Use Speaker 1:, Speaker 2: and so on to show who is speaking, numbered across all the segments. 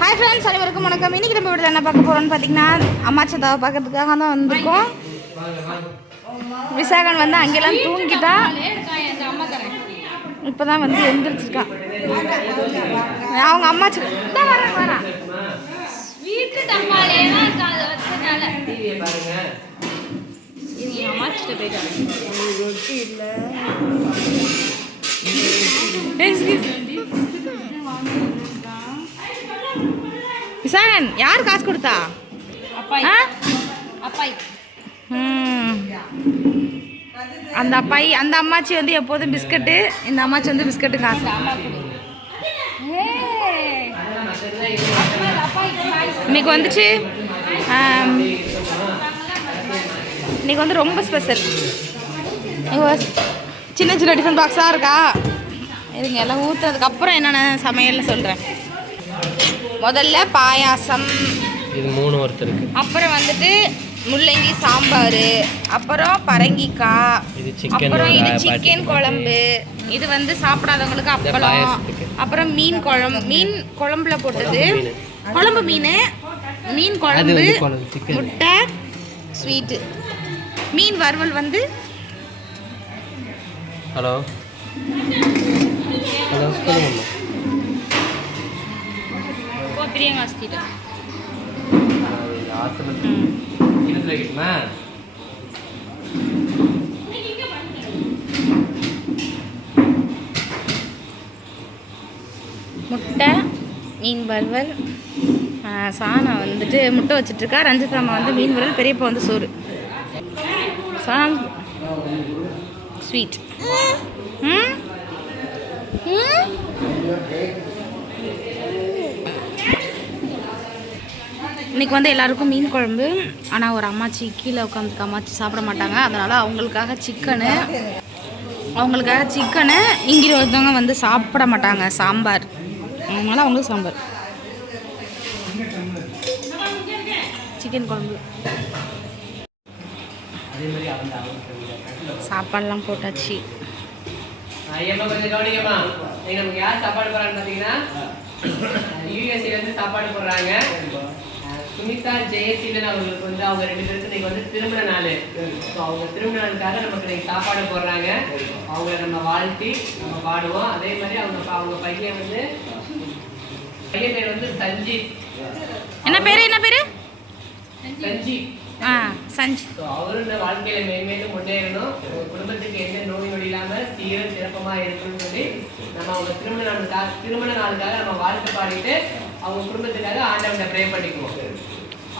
Speaker 1: Hi friends அனைவருக்கும் வணக்கம். இன்னைக்கு நம்ம வீட்டில் என்ன பார்க்க போகிறோம்னு பார்த்தீங்கன்னா அம்மாச்சதாவை பார்க்கறதுக்காக தான் வந்திருக்கோம். விசாகன் வந்து அங்கெல்லாம் தூங்கிட்டா.
Speaker 2: அம்மா
Speaker 1: இப்போ தான் வந்து எந்திரிச்சிருக்கான். அவங்க அம்மாச்சி தான் வரேன் வரேன்.
Speaker 2: ஸ்வீட் டப்பாலே தான் இருக்கு அதை வச்சதுனால. இவங்க அம்மா கிட்ட போயிட்டாங்க
Speaker 1: விசாகன் யார் காசு கொடுத்தா. அந்த அப்பாயி அந்த அம்மாச்சி வந்து எப்போதும் பிஸ்கட்டு இந்த அம்மாச்சி வந்து பிஸ்கட்டு காசு. இன்னைக்கு வந்துச்சு இன்னைக்கு வந்து ரொம்ப ஸ்பெஷல் சின்ன சின்ன டிஃபன் பாக்ஸாக இருக்கா? இதுங்க எல்லாம் ஊற்றுறதுக்கு அப்புறம் என்னென்ன சமையல்னு சொல்கிறேன் முதல்ல பாயாசம்.
Speaker 3: இது மூணு ஒருத்தருக்கு
Speaker 1: அப்புறம் வந்துட்டு முள்ளங்கி சாம்பார் அப்புறம் பரங்கிக்காய்
Speaker 3: இது chicken
Speaker 1: அப்புறம் இது சிக்கன் குழம்பு. இது வந்து சாப்பிடாதவங்களுக்கு அப்பளம். அப்புறம் மீன் குழம்பு. மீன் குழம்புல போட்டது. குழம்பு மீன். மீன். குழம்பு. முட்டை ஸ்வீட்டு மீன் வறுவல் வந்து
Speaker 3: ஹலோ ஹலோ சொல்லுங்கம்மா
Speaker 2: ஓ பிரியங்கா ஸ்வீட்
Speaker 1: முட்டை மீன் வறுவல் சாணம் வந்துட்டு முட்டை வச்சுட்ருக்கா. ரஞ்சித் அம்மா வந்து மீன் வறுவல் பெரியப்பா வந்து சோறு. சாணம் ஸ்வீட் ம்? ம்? இன்னைக்கு வந்து எல்லாருக்கும் மீன் குழம்பு. ஆனால் ஒரு அம்மாச்சி கீழே உட்காந்துருக்க அம்மாச்சி சாப்பிட மாட்டாங்க. அதனால் அவங்களுக்காக சிக்கனு. அவங்களுக்காக சிக்கனு. இங்கே ஒருத்தவங்க வந்து சாப்பிட மாட்டாங்க. சாம்பார். அதனால அவங்களுக்கு சாம்பார். சிக்கன் குழம்பு. சாப்பாடெல்லாம் போட்டாச்சு.
Speaker 3: சாப்பாடு போடுறாங்க. சுமிதா ஜெயசீலன் அவங்களுக்கு வந்து அவங்க ரெண்டு பேருக்கு இன்னைக்கு வந்து திருமண நாள். ஸோ அவங்க திருமண நாளுக்காக நமக்கு இன்னைக்கு சாப்பாடு போடுறாங்க. அவங்கள நம்ம வாழ்த்தி நம்ம பாடுவோம். அதே மாதிரி அவங்க அவங்க பையன் வந்து பையன் பேர் வந்து சஞ்சீத்
Speaker 1: என்ன பேர் என்ன பேர்?
Speaker 3: சஞ்சீத்
Speaker 1: ஆ சஞ்சி
Speaker 3: ஸோ அவரும் இந்த வாழ்க்கையில மேன்மேலும் முன்னேறணும். குடும்பத்துக்கு எந்த நோய் நொடி இல்லாம சீரும் சிறப்பமா இருக்கணும்னு சொல்லி நம்ம அவங்க திருமண நாளுக்காக திருமண நாளுக்காக நம்ம வாழ்த்து பாடிட்டு அவங்க குடும்பத்துக்காக ஆண்டவனை ப்ரே பண்ணிக்குவோம்.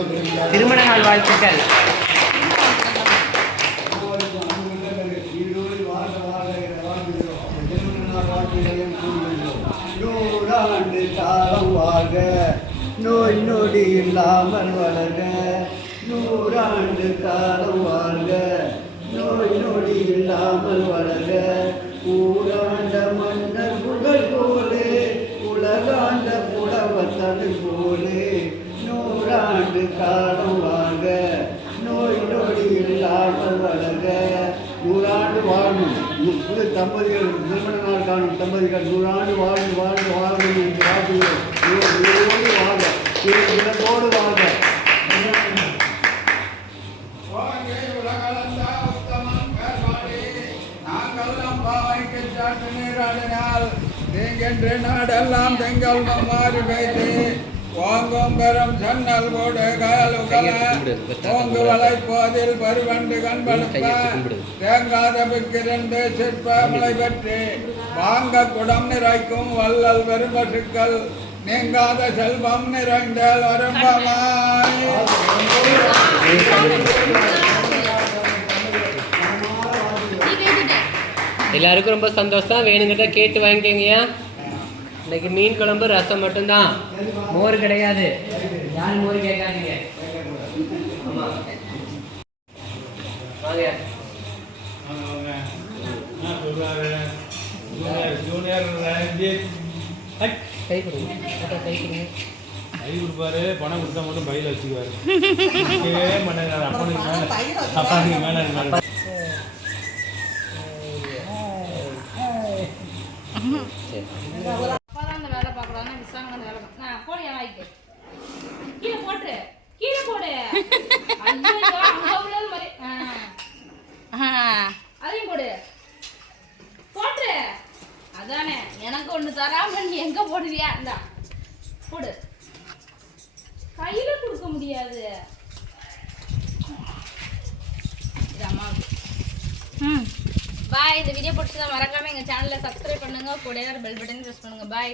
Speaker 3: திருமண நாள் வாழ்த்துக்கள்
Speaker 4: நூறாண்டு காலம் வாழ்க நோய் நொடி இல்லாமல் வளர்க நூறாண்டு காலம் வாழ்க நோய் நொடி இல்லாமல் வளர்க ஊராண்ட மன்னர் புகழ் போலே உலகாண்ட புலவத்தது ஆண்டு காலம் வாழ்க நோய் நொடி இல்லாமல் வளர்க நூறாண்டு வாழும் புது தம்பதிகள் திருமண நாள் காணும் தம்பதிகள் நூறாண்டு வாழ்ந்து வாழ்ந்து வாழும் என்று வாழ்த்துகிறோம். உயிரோடு வாழ நீராடினால் வாழ
Speaker 5: நாடெல்லாம் தெங்கல் மாறி வைத்து ஓங்கும் பெரும் சன்னல் போடு காலுகல ஓங்கு வலை போதில் பரிவண்டு கண்படுப்ப தேங்காத பிக்கிரண்டு சிற்பமலை பற்றி வாங்க குடம் நிறைக்கும் வள்ளல் பெரும்பசுக்கள் நீங்காத செல்வம் நிறைந்த வரும்பமாய்
Speaker 3: எல்லாருக்கும் ரொம்ப சந்தோஷம். வேணுங்கிட்ட கேட்டு வாங்கிக்கங்கய்யா. இன்னைக்கு மீன் குழம்பு ரசம் மட்டும்தான். மோர் கிடையாது. யாரும் மோர் கேட்காதீங்க. கை
Speaker 6: கொடுப்பாரு. பணம் கொடுத்தா மட்டும் பையில வச்சுக்குவாரு. அப்பனுக்கு மேல அப்பாவுக்கு மேல இருந்தாரு
Speaker 3: சரி
Speaker 2: அப்பா தான் அந்த வேலை பார்க்கலாம்னா விசாரணை அந்த வேலை பார்க்க நான் போடு என் வாய்க்கு கீழே போட்டு கீழே போடு ஐயோ, அங்க உள்ளது மாதிரி ஆ. அதையும் போடு. போட்டு. அதானே எனக்கு ஒண்ணு தராம நீ எங்க போடுவியா? இந்தா போடு. கையில கொடுக்க முடியாது. ம். பாய் இந்த வீடியோ பிடிச்சதா மறக்காம எங்க சேனலை சப்ஸ்கிரைப் பண்ணுங்க. கூட பெல் பட்டன் ப்ரெஸ் பண்ணுங்க. பாய்